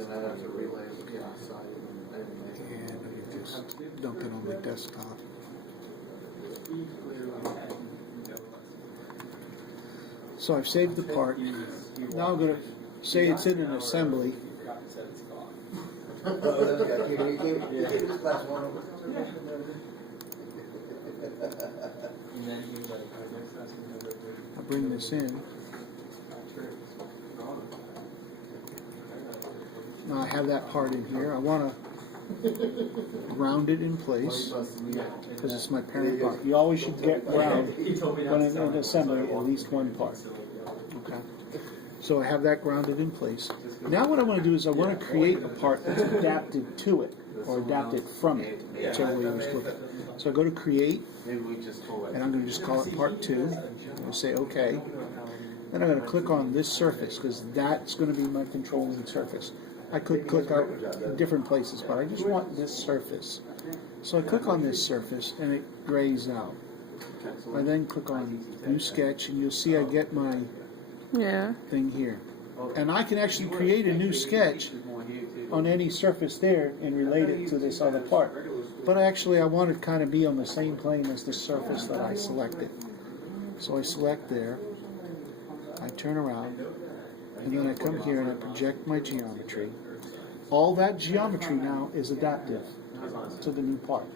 then I'd have to relay it with the outside. And we just dump it on the desktop. So I've saved the part. Now I'm going to say it's in an assembly. I bring this in. Now I have that part in here. I want to ground it in place because it's my parent part. You always should get ground when in an assembly at least one part. Okay. So I have that grounded in place. Now what I want to do is I want to create a part that's adapted to it or adapted from it, whichever way you was looking. So I go to create, and I'm going to just call it part 2. I'm going to say OK. Then I'm going to click on this surface because that's going to be my controlling surface. I could click out different places, but I just want this surface. So I click on this surface and it grays out. I then click on New Sketch, and you'll see I get my thing here. And I can actually create a new sketch on any surface there and relate it to this other part. But actually I want it to kind of be on the same plane as the surface that I selected. So I select there, I turn around, and then I come here and I project my geometry. All that geometry now is adaptive to the new part.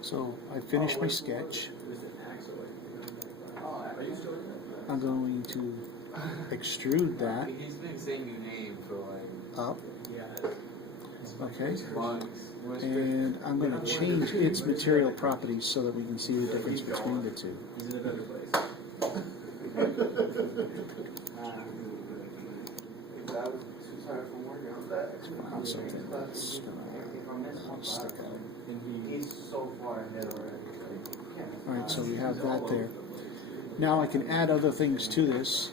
So I finish my sketch. I'm going to extrude that up. Okay. And I'm going to change its material properties so that we can see the difference between the two. Something that's gonna stick out. Alright, so we have that there. Now I can add other things to this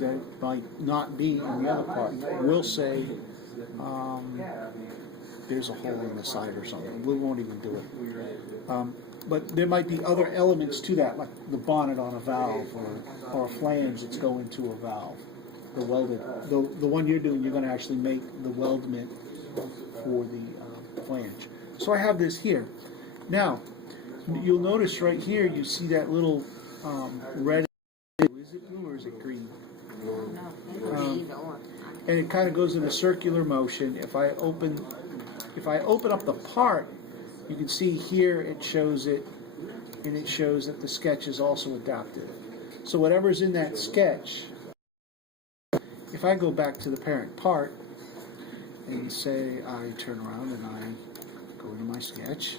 that might not be in the other part. We'll say there's a hole in the side or something. We won't even do it. But there might be other elements to that, like the bonnet on a valve or a flange that's going to a valve. The welded, the one you're doing, you're going to actually make the weldment for the flange. So I have this here. Now, you'll notice right here, you see that little red. Is it blue or is it green? And it kind of goes in a circular motion. If I open up the part, you can see here it shows it, and it shows that the sketch is also adaptive. So whatever's in that sketch, if I go back to the parent part and say I turn around and I go to my sketch,